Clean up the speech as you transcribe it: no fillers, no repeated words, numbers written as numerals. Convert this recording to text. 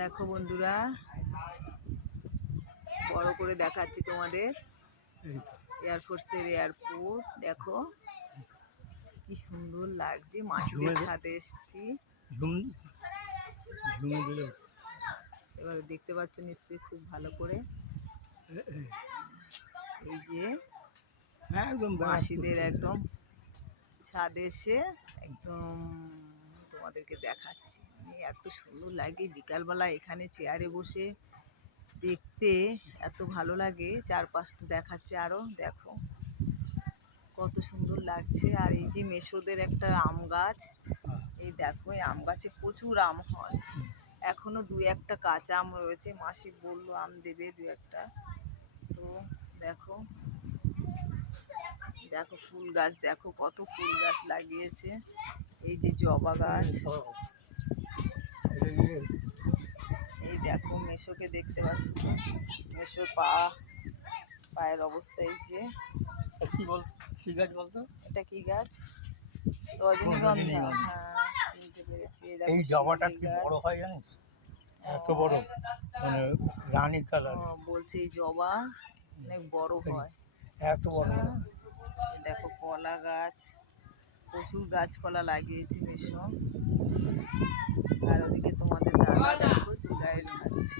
দেখো বন্ধুরা, বড় করে দেখাচ্ছি তোমাদের এয়ারফোর্সের এয়ারপোর্ট। দেখো কি সুন্দর লাগছে। মাসিদের ছাদে এসেছি, এবারে দেখতে পাচ্ছ নিশ্চয়ই খুব ভালো করে। এই যে একদম মাসিদের একদম ছাদে এসে একদম তোমাদেরকে দেখাচ্ছি। এত সুন্দর লাগে বিকালবেলা এখানে চেয়ারে বসে দেখতে, এত ভালো লাগে। চারপাশটা দেখাচ্ছে আরো, দেখো কত সুন্দর লাগছে। আর এই যে মেসোদের একটা আম গাছ, এই দেখো এই আম গাছে প্রচুর আম হয়। এখনো দু একটা কাঁচা আম রয়েছে, মাসি বললো আম দেবে দু একটা। তো দেখো দেখো ফুল গাছ, দেখো কত ফুল গাছ লাগিয়েছে। এই যে জবা গাছ, এই দেখো মেশোকে দেখতে পাচ্ছ তো, মেশোর পায়ের অবস্থা। এই যে কি গাছ বলতো, এটা কি গাছ? রজনীগন্ধা। হ্যাঁ, চিনতে পেরেছি। এই জবাটা কি বড় হয় জানিস, এত বড়, মানে রানী কালার। বলছে এই জবা অনেক বড় হয়, এত বড়। দেখো কলা গাছ, প্রচুর গাছপালা লাগিয়েছে মেশো। আর ওদিকে তোমাদের দাদা দেখো সিগারেট খাচ্ছে।